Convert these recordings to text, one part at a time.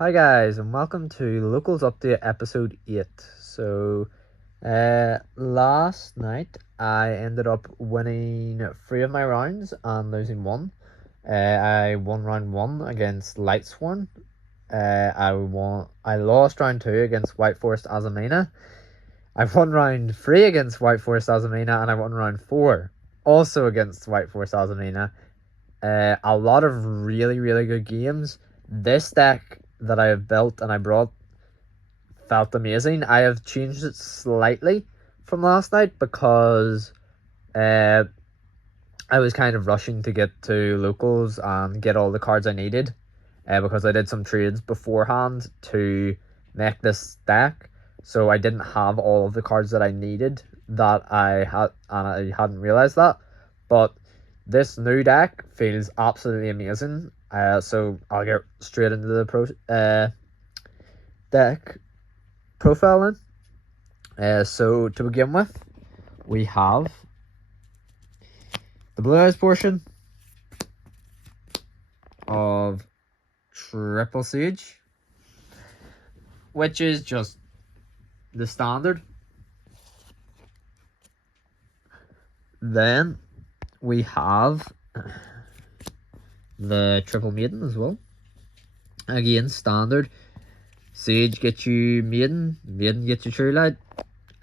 Hi guys, and welcome to Locals Update episode 8. Last night I ended up winning 3 of my rounds and losing 1. I won round 1 against Lightsworn. I lost round 2 against White Forest Azamina. I won round 3 against White Forest Azamina, and I won round 4 also against White Forest Azamina. A lot of really good games. This deck that I have built and I brought felt amazing. I have changed it slightly from last night because I was kind of rushing to get to locals and get all the cards I needed, because I did some trades beforehand to make this deck, so I didn't have all of the cards that I needed that I had, and I hadn't realized that. But this new deck feels absolutely amazing. So I'll get straight into the deck profile then. So to begin with, we have the Blue Eyes portion of Triple Siege, which is just the standard. Then we have the Triple Maiden as well. Again, standard. Sage gets you Maiden, Maiden gets you True Light,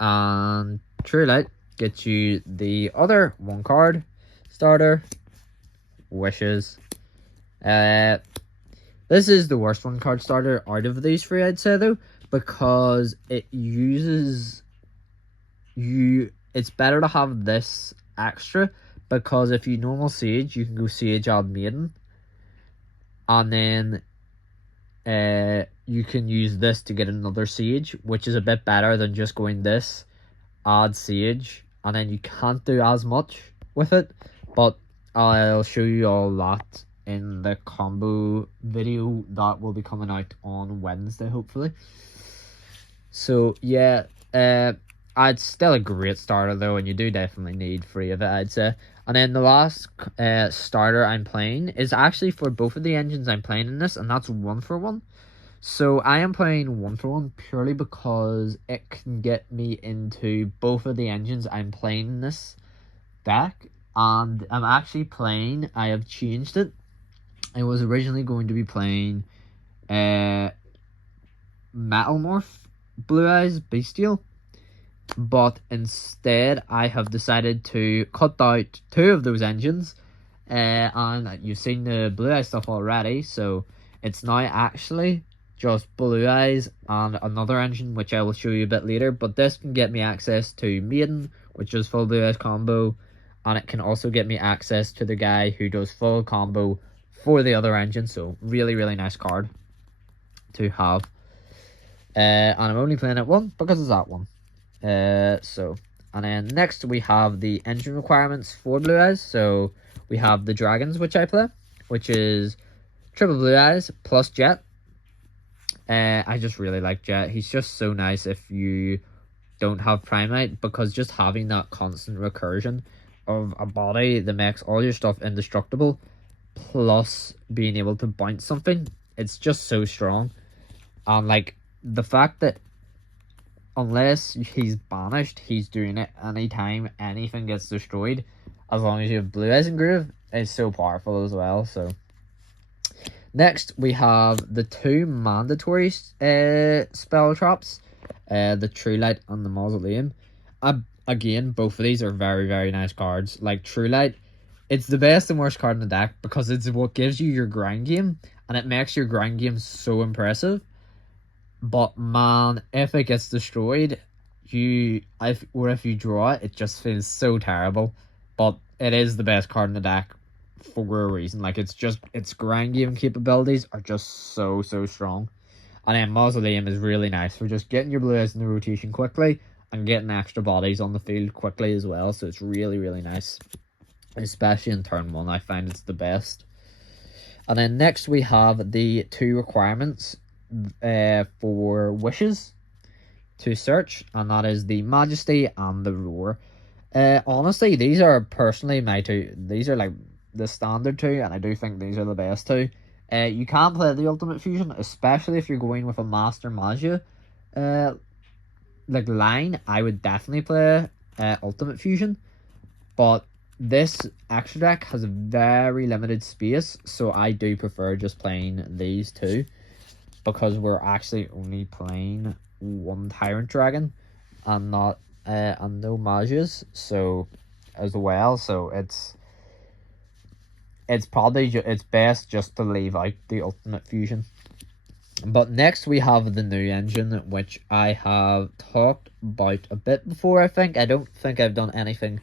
and True Light gets you the other one card starter, Wishes. This is the worst one card starter out of these three, I'd say, though, because it uses you. It's better to have this extra, because if you normal Sage, you can go Sage add Maiden, and then you can use this to get another Sage, which is a bit better than just going this, add Sage, and then you can't do as much with it. But I'll show you all that in the combo video that will be coming out on Wednesday, hopefully. So yeah, it's still a great starter though, and you do definitely need 3 of it, I'd say. And then the last starter I'm playing is actually for both of the engines I'm playing in this, and that's 1-for-1. So I am playing 1-for-1 purely because it can get me into both of the engines I'm playing in this deck. And I'm actually playing, I have changed it. I was originally going to be playing Metal Morph Blue Eyes Bestial, but instead I have decided to cut out 2 of those engines, and you've seen the Blue Eyes stuff already, so it's now actually just Blue Eyes and another engine, which I will show you a bit later. But this can get me access to Maiden, which is full Blue Eyes combo, and it can also get me access to the guy who does full combo for the other engine. So really nice card to have. And I'm only playing it 1 because it's that one. And then next we have the engine requirements for Blue Eyes. So we have the Dragons, which I play, which is triple Blue Eyes plus Jet. I just really like Jet. He's just so nice if you don't have Primite, because just having that constant recursion of a body that makes all your stuff indestructible, plus being able to bounce something, it's just so strong. And like the fact that unless he's banished, he's doing it anytime anything gets destroyed, as long as you have Blue Eyes Engrave, is so powerful as well. So next we have the 2 mandatory spell traps, the True Light and the Mausoleum. Again, both of these are very nice cards. Like True Light, it's the best and worst card in the deck because it's what gives you your grind game, and it makes your grind game so impressive. But man, if it gets destroyed, if you draw it, it just feels so terrible. But it is the best card in the deck for a reason. Like, it's grind game capabilities are just so strong. And then Mausoleum is really nice for just getting your Blue Eyes in the rotation quickly and getting extra bodies on the field quickly as well. So it's really nice, especially in turn 1. I find it's the best. And then next we have the 2 requirements for Wishes to search, and that is the Majesty and the Roar. Honestly, these are personally my 2. These are like the standard 2, and I do think these are the best 2. You can play the Ultimate Fusion, especially if you're going with a Master Magia like line. I would definitely play Ultimate Fusion, but this extra deck has a very limited space, so I do prefer just playing these two, because we're actually only playing one Tyrant Dragon and not and no Magias, so as well, so it's probably it's best just to leave out the Ultimate Fusion. But next we have the new engine, which I have talked about a bit before. I don't think I've done anything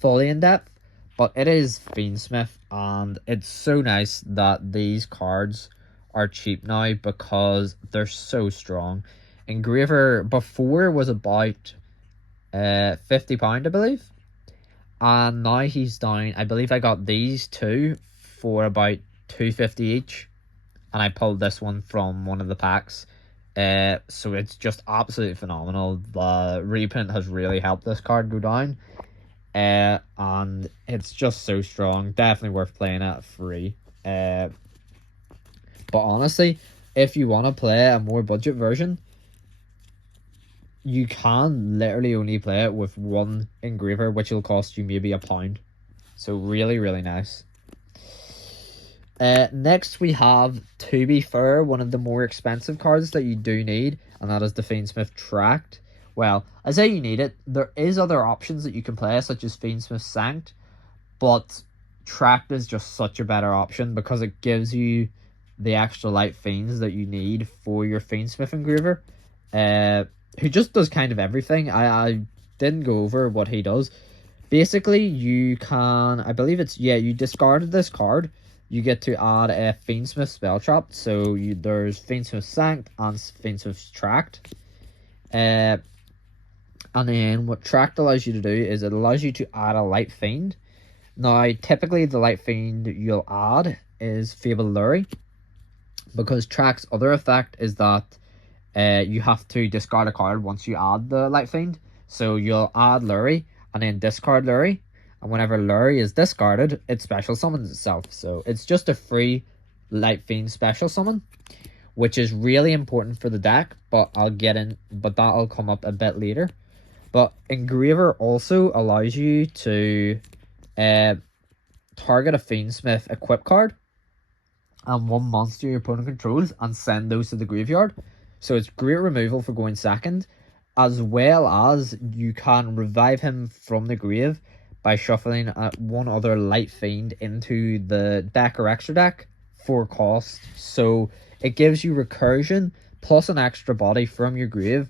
fully in depth, but it is fiendsmith, and it's so nice that these cards are cheap now because they're so strong. Engraver before was about £50, I believe, and now he's down. I believe I got these two for about £2.50 each, and I pulled this one from one of the packs. So it's just absolutely phenomenal. The reprint has really helped this card go down, and it's just so strong. Definitely worth playing at free. But honestly, if you want to play a more budget version, you can literally only play it with one engraver, which will cost you maybe £1. So really, really nice. Next we have, to be fair, one of the more expensive cards that you do need, and that is the Fiendsmith Tract. Well, I say you need it. There is other options that you can play, such as Fiendsmith Sanct, but Tract is just such a better option because it gives you the extra light fiends that you need for your Fiendsmith engraver, who just does kind of everything. I didn't go over what he does. Basically, you can, I believe it's, yeah, you discarded this card, you get to add a Fiendsmith spell trap. So there's Fiendsmith Sanct and Fiendsmith Tract. And then what Tract allows you to do is it allows you to add a light fiend. Now, typically the light fiend you'll add is Fable Lurie, because Tract's other effect is that you have to discard a card once you add the light fiend. So you'll add Lurie and then discard Lurie, and whenever Lurie is discarded, it special summons itself. So it's just a free light fiend special summon, which is really important for the deck, but that'll come up a bit later. But Engraver also allows you to target a Fiendsmith equip card and one monster your opponent controls and send those to the graveyard. So it's great removal for going second, as well as you can revive him from the grave by shuffling one other light fiend into the deck or extra deck for cost. So it gives you recursion plus an extra body from your grave.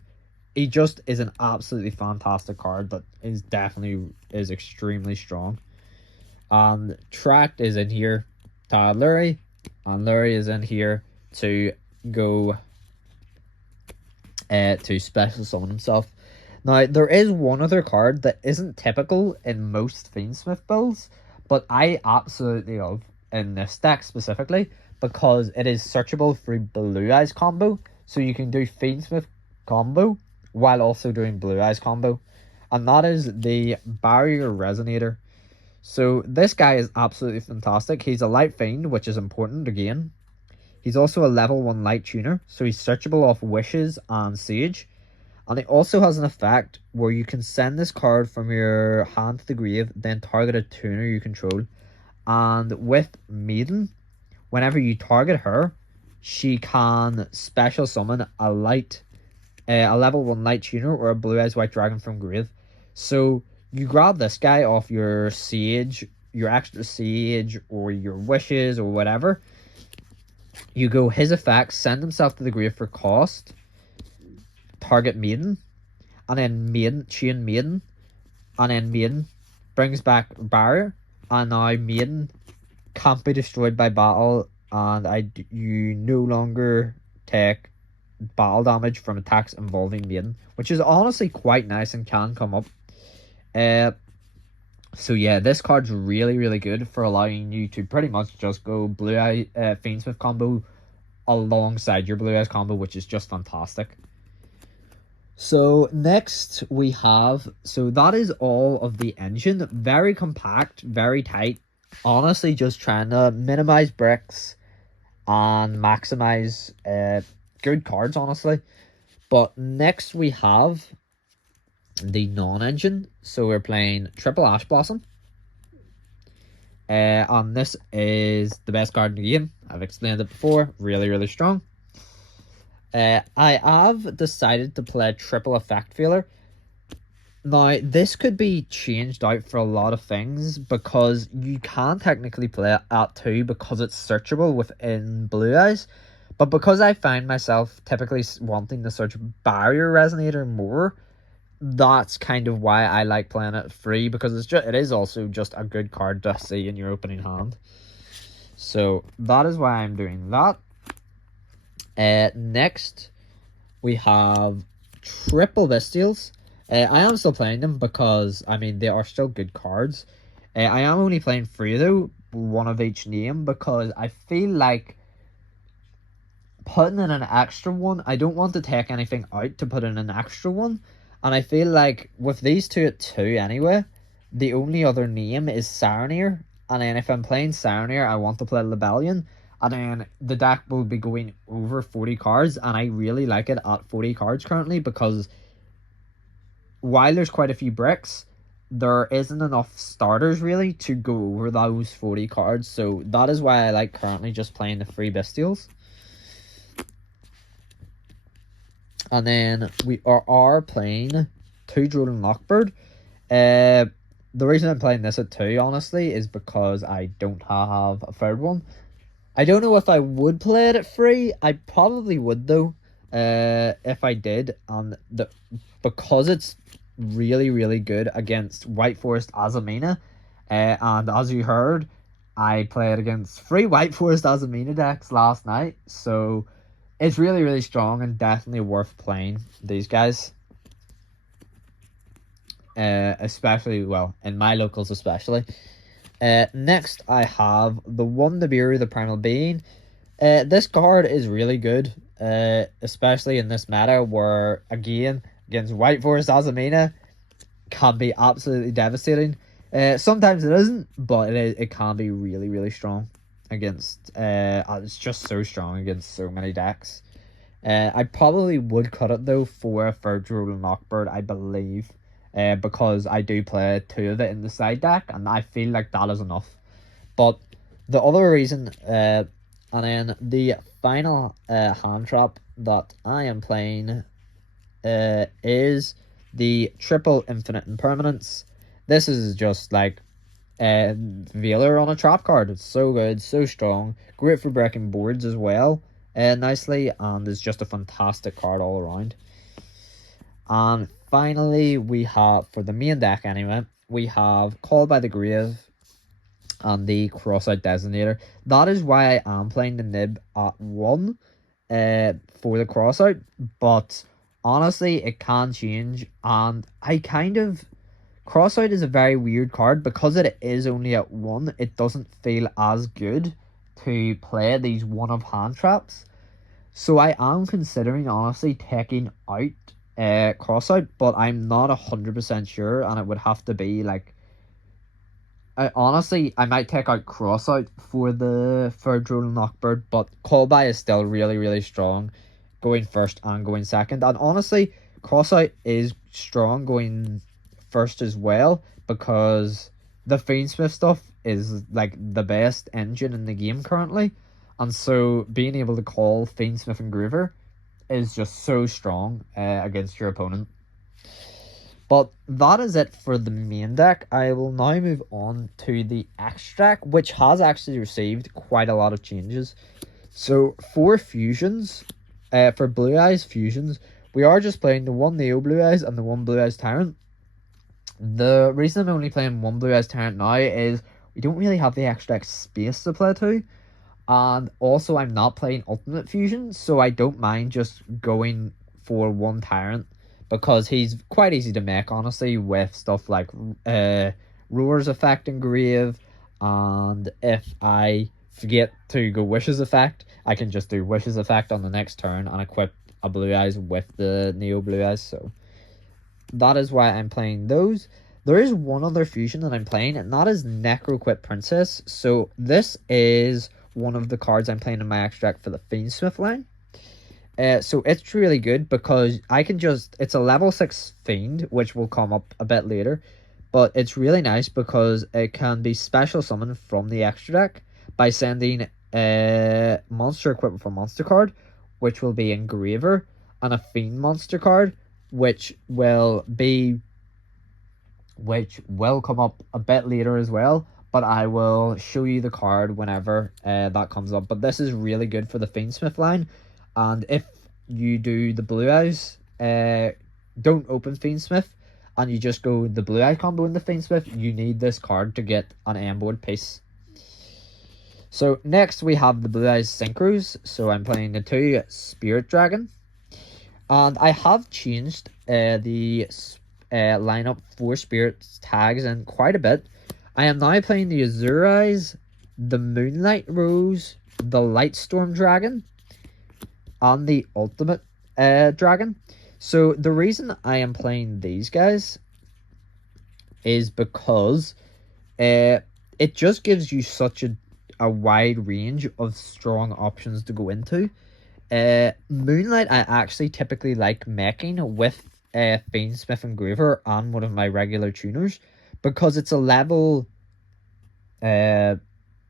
He just is an absolutely fantastic card that is extremely strong. And Tract is in here to add Lurie, and Lurie is in here to go to special summon himself. Now, there is one other card that isn't typical in most Fiendsmith builds, but I absolutely love in this deck specifically, because it is searchable through Blue Eyes combo. So you can do Fiendsmith combo while also doing Blue Eyes combo, and that is the Barrier Resonator. So this guy is absolutely fantastic. He's a light fiend, which is important again. He's also a level 1 light tuner, so he's searchable off Wishes and Sage. And it also has an effect where you can send this card from your hand to the grave, then target a tuner you control. And with Maiden, whenever you target her, she can special summon a level 1 light tuner or a Blue Eyes White Dragon from grave. So you grab this guy off your Sage, your extra Sage, or your Wishes, or whatever. You go his effects, send himself to the grave for cost, target Maiden, and then chain Maiden, and then Maiden brings back Barrier, and now Maiden can't be destroyed by battle, and you no longer take battle damage from attacks involving Maiden, which is honestly quite nice and can come up. So yeah, this card's really, really good for allowing you to pretty much just go Blue Eye Fiendsmith combo alongside your Blue Eyes combo, which is just fantastic. So next we have, so that is all of the engine. Very compact, very tight. Honestly, just trying to minimize bricks and maximize good cards, honestly. But next we have the non-engine. So we're playing Triple Ash Blossom. And this is the best card in the game. I've explained it before. Really, really strong. I have decided to play Triple Effect Failure. Now, this could be changed out for a lot of things because you can technically play it at 2 because it's searchable within Blue Eyes. But because I find myself typically wanting to search Barrier Resonator more, that's kind of why I like playing it free, because it is also just a good card to see in your opening hand. So that is why I'm doing that. Next, we have Triple Bestials. I am still playing them because, I mean, they are still good cards. I am only playing 3 though, one of each name, because I feel like putting in an extra one, I don't want to take anything out to put in an extra one. And I feel like with these two at 2 anyway, the only other name is Saronir. And then if I'm playing Saronir, I want to play Lebellion. And then the deck will be going over 40 cards. And I really like it at 40 cards currently, because while there's quite a few bricks, there isn't enough starters really to go over those 40 cards. So that is why I like currently just playing the 3 Bestials. And then we are playing 2 Droll Lockbird. The reason I'm playing this at 2, honestly, is because I don't have a third one. I don't know if I would play it at 3. I probably would, though, if I did. And because it's really, really good against White Forest Azamina. And as you heard, I played against 3 White Forest Azamina decks last night. So it's really, really strong and definitely worth playing these guys. Especially, well, in my locals especially. Next, I have the Nibiru, the Primal Being. This card is really good, especially in this meta where, again, against White Forest Azamina, can be absolutely devastating. Sometimes it isn't, but it can be really, really strong against, it's just so strong against so many decks. I probably would cut it though for a third Droll Lockbird, I believe, because I do play 2 of it in the side deck, and I feel like that is enough. But the other reason, and then the final hand trap that I am playing is the Triple Infinite Impermanence. This is just like Veiler on a trap card. It's so good, so strong, great for breaking boards as well, nicely, and is just a fantastic card all around. And finally, we have, for the main deck anyway, we have Called by the Grave and the Crossout Designator. That is why I am playing the Nib at 1 for the Crossout, but honestly, it can change, and Crossout is a very weird card because it is only at 1. It doesn't feel as good to play these one-of-hand traps. So I am considering, honestly, taking out Crossout, but I'm not 100% sure, and it would have to be like... honestly, I might take out Crossout for the third Droll Lockbird, but Callby is still really, really strong, going first and going second. And honestly, Crossout is strong going first as well, because the fiendsmith stuff is like the best engine in the game currently, and so being able to call fiendsmith and groover is just so strong against your opponent. But that is it for the main deck. I will now move on to the extract, which has actually received quite a lot of changes. So for fusions, for Blue Eyes fusions, we are just playing the 1 Neo Blue Eyes and the 1 Blue Eyes Tyrant. The reason I'm only playing 1 Blue Eyes Tyrant now is we don't really have the extra space to play to. And also, I'm not playing Ultimate Fusion, so I don't mind just going for 1 Tyrant, because he's quite easy to make, honestly, with stuff like Roar's Effect and Grave. And if I forget to go Wish's Effect, I can just do Wish's Effect on the next turn and equip a Blue Eyes with the Neo Blue Eyes. So that is why I'm playing those. There is one other fusion that I'm playing, and that is Necroquip Princess. So this is one of the cards I'm playing in my extra deck for the fiendsmith line. So it's really good because I can just, it's a level 6 fiend, which will come up a bit later, but it's really nice because it can be special summoned from the extra deck by sending a monster equipment for monster card, which will be Engraver, and a fiend monster card, which will come up a bit later as well, but I will show you the card whenever that comes up. But this is really good for the fiendsmith line, and if you do the blue eyes, don't open fiendsmith, and you just go the blue eye combo in the fiendsmith, you need this card to get an M-board piece. So next we have the blue eyes synchros. So I'm playing the 2 spirit dragon, and I have changed the lineup for spirit tags in quite a bit. I am now playing the Azure Eyes, the Moonlight Rose, the Lightstorm Dragon, and the Ultimate Dragon. So the reason I am playing these guys is because it just gives you such a wide range of strong options to go into. Moonlight I actually typically like making with fiendsmith Engraver and one of my regular tuners, because it's a level 7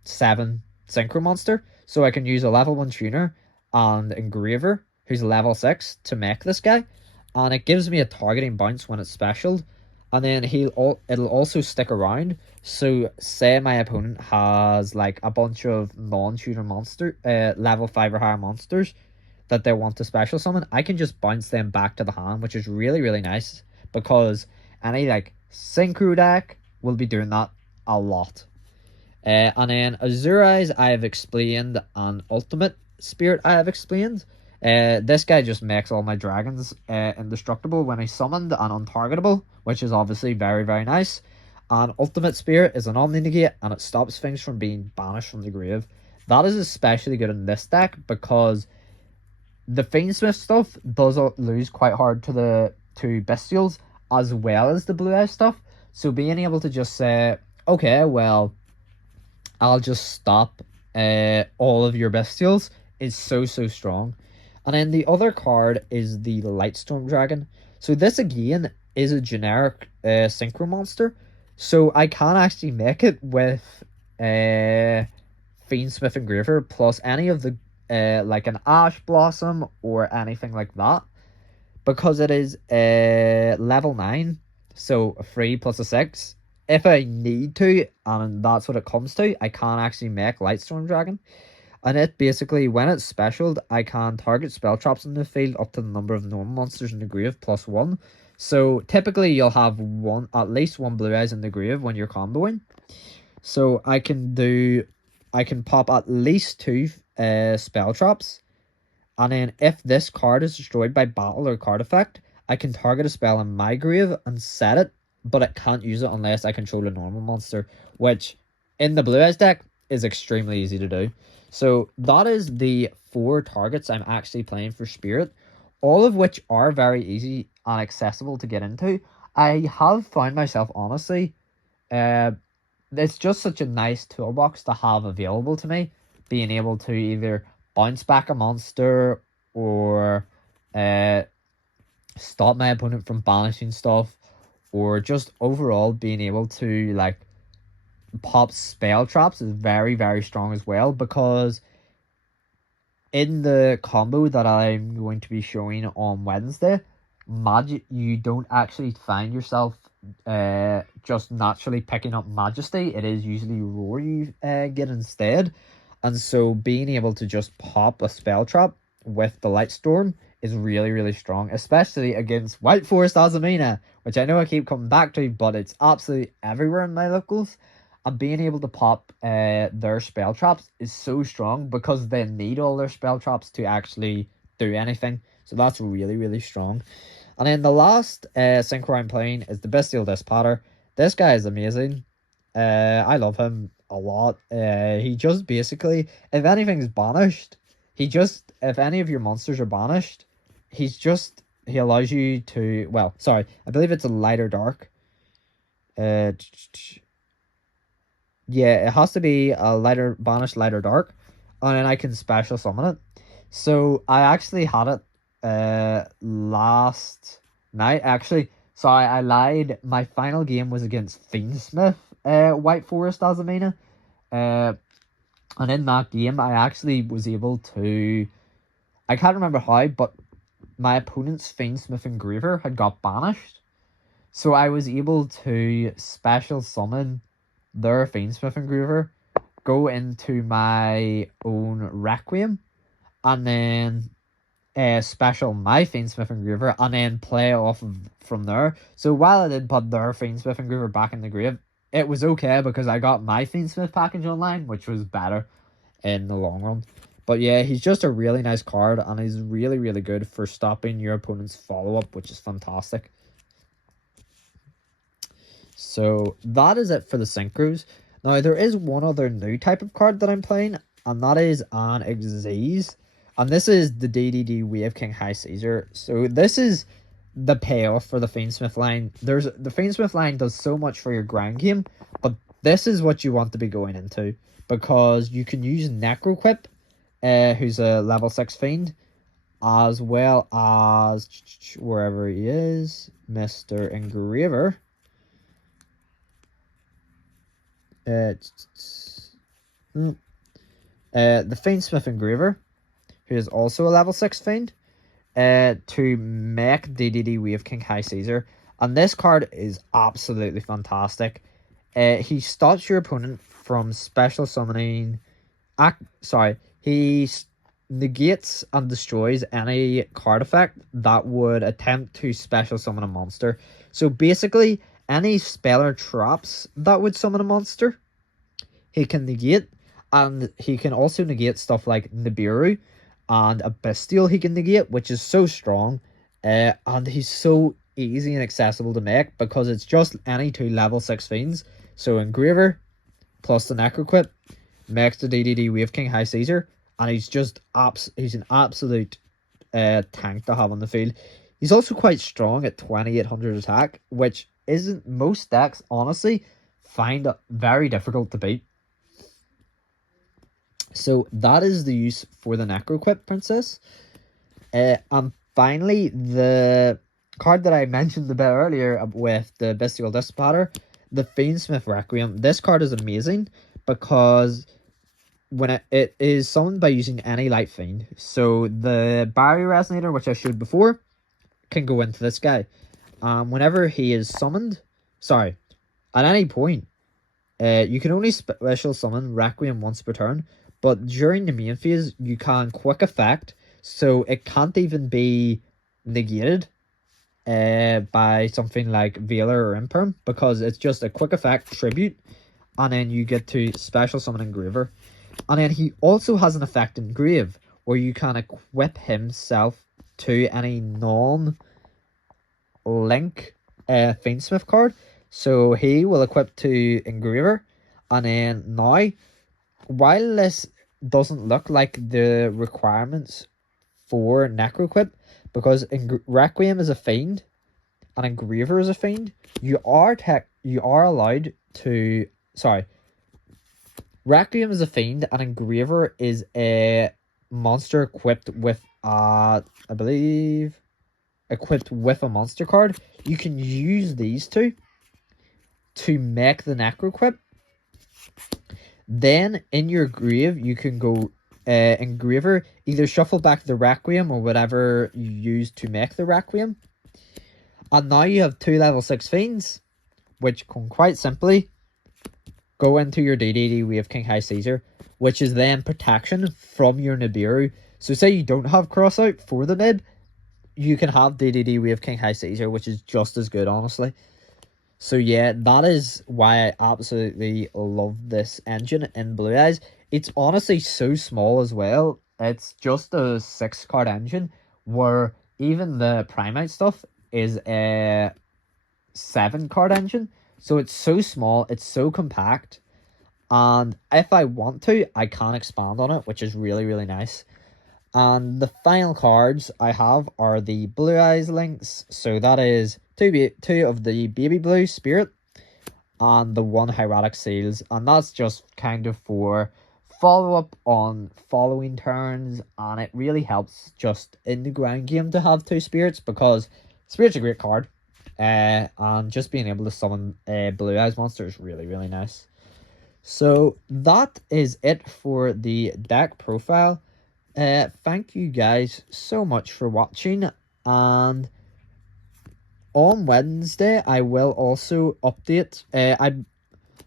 synchro monster, so I can use a level 1 tuner and Engraver, who's level 6, to make this guy, and it gives me a targeting bounce when it's specialed, and then it'll also stick around. So say my opponent has like a bunch of non-tuner monster level 5 or higher monsters that they want to special summon, I can just bounce them back to the hand, which is really, really nice, because any like synchro deck will be doing that a lot. And then Azure Eyes I have explained, and Ultimate Spirit I have explained. This guy just makes all my dragons indestructible when he's summoned and untargetable, which is obviously very, very nice. And Ultimate Spirit is an Omni-Negate, and it stops things from being banished from the grave. That is especially good in this deck because the fiendsmith stuff does lose quite hard to bestials, as well as the blue eye stuff. So being able to just say, okay, well, I'll just stop all of your bestials is so strong. And then the other card is the Lightstorm Dragon. So this again is a generic synchro monster, so I can actually make it with fiendsmith Engraver plus any of the like an Ash Blossom or anything like that, because it is level 9, so a 3 plus a 6. If I need to, and that's what it comes to, I can actually make Lightstorm Dragon. And it basically, when it's specialed, I can target spell traps in the field up to the number of normal monsters in the grave plus 1. So typically you'll have at least one blue eyes in the grave when you're comboing. So I can pop at least 2 spell traps. And then if this card is destroyed by battle or card effect, I can target a spell in my grave and set it, but it can't use it unless I control a normal monster, which in the blue eyes deck is extremely easy to do. So that is the 4 targets I'm actually playing for Spirit, all of which are very easy and accessible to get into. I have found myself, honestly, it's just such a nice toolbox to have available to me, being able to either bounce back a monster or stop my opponent from banishing stuff, or just overall being able to like pop spell traps is very, very strong as well, because in the combo that I'm going to be showing on Wednesday, you don't actually find yourself just naturally picking up Majesty. It is usually Roar you get instead, and so being able to just pop a spell trap with the Lightstorm is really, really strong, especially against White Forest Azumina, which I know I keep coming back to, but it's absolutely everywhere in my locals. And being able to pop their spell traps is so strong because they need all their spell traps to actually do anything. So that's really, really strong. And then the last synchro I'm playing is the Bestial Despoter. This guy is amazing. I love him a lot. He just basically, if anything's banished, if any of your monsters are banished, he allows you to, well, sorry, I believe it's a light or dark. Yeah, it has to be a banished light or dark. and then I can special summon it. So I actually had it last night. Actually, sorry, I lied. My final game was against fiendsmith White Forest as a mana. And in that game, I actually was able to... I can't remember how, but my opponent's fiendsmith Engraver had got banished. So I was able to special summon their fiendsmith Engraver, go into my own Requiem, and then special my fiendsmith Engraver, and then play off of from there. So while I did put their fiendsmith Engraver back in the grave, it was okay because I got my fiendsmith package online, which was better in the long run. But yeah, he's just a really nice card, and he's really, really good for stopping your opponent's follow-up, which is fantastic. So that is it for the synchros. Now, there is one other new type of card that I'm playing, and that is an Xyz. And this is the DDD Wave King High Caesar. So this is the payoff for the Fiendsmith line. The Fiendsmith line does so much for your grind game, but this is what you want to be going into, because you can use Necroquip, who's a level 6 Fiend, as well as wherever he is, Mr. Engraver. The Fiendsmith Engraver, who is also a level 6 Fiend, to make DDD Wave King High Caesar. And this card is absolutely fantastic. He stops your opponent from special summoning... he negates and destroys any card effect that would attempt to special summon a monster. So basically, any spell or traps that would summon a monster, he can negate. And he can also negate stuff like Nibiru and a Bestial he can negate, which is so strong. And he's so easy and accessible to make because it's just any 2 level 6 Fiends. So Engraver plus the Necroquip makes the DDD Wave King High Caesar, and he's just he's an absolute tank to have on the field. He's also quite strong at 2800 attack, which isn't most decks honestly find it very difficult to beat. So that is the use for the Necroquip Princess. And finally, the card that I mentioned a bit earlier with the Bestial Dissipator, the Fiendsmith Requiem. This card is amazing because when it is summoned by using any Light Fiend. So the Barrier Resonator, which I showed before, can go into this guy. Whenever he is summoned, at any point, you can only special summon Requiem once per turn. But during the main phase, you can quick effect, so it can't even be negated by something like Veiler or Imperm, because it's just a quick effect tribute, and then you get to special summon Engraver. And then he also has an effect Engrave, where you can equip himself to any non-link Fiendsmith card. So he will equip to Engraver, and then now, while this doesn't look like the requirements for Necroquip, because Requiem is a Fiend and Engraver is a Fiend, you are allowed to... Requiem is a Fiend and Engraver is a monster equipped with equipped with a monster card. You can use these two to make the Necroquip. Then in your grave, you can go Engraver, either shuffle back the Requiem or whatever you use to make the Requiem. And now you have 2 level 6 Fiends, which can quite simply go into your DDD Wave King High Caesar, which is then protection from your Nibiru. So say you don't have crossout for the Nib, you can have DDD Wave King High Caesar, which is just as good, honestly. So yeah, that is why I absolutely love this engine in Blue Eyes. It's honestly so small as well. It's just a 6-card engine, where even the Primite stuff is a 7-card engine. So it's so small, it's so compact, and if I want to, I can expand on it, which is really, really nice. And the final cards I have are the Blue Eyes links. So that is two of the Baby Blue Spirit and the 1 Hieratic Seals. And that's just kind of for follow up on following turns, and it really helps just in the ground game to have 2 spirits, because spirit's a great card, and just being able to summon Blue Eyes monster is really, really nice. So that is it for the deck profile. Thank you guys so much for watching, and on Wednesday I will also update. I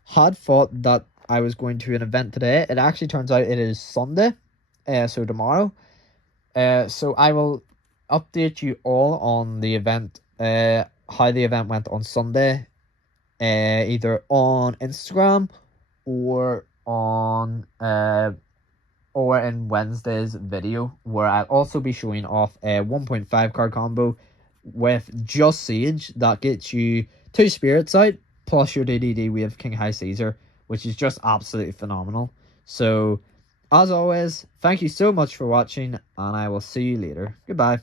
had thought that I was going to an event today. It actually turns out it is Sunday, so tomorrow. So I will update you all on the event, how the event went on Sunday, either on Instagram or on or in Wednesday's video, where I'll also be showing off a 1.5 card combo with just Sage that gets you 2 spirits out plus your DDD with King High Caesar, which is just absolutely phenomenal. So as always, thank you so much for watching, and I will see you later. Goodbye.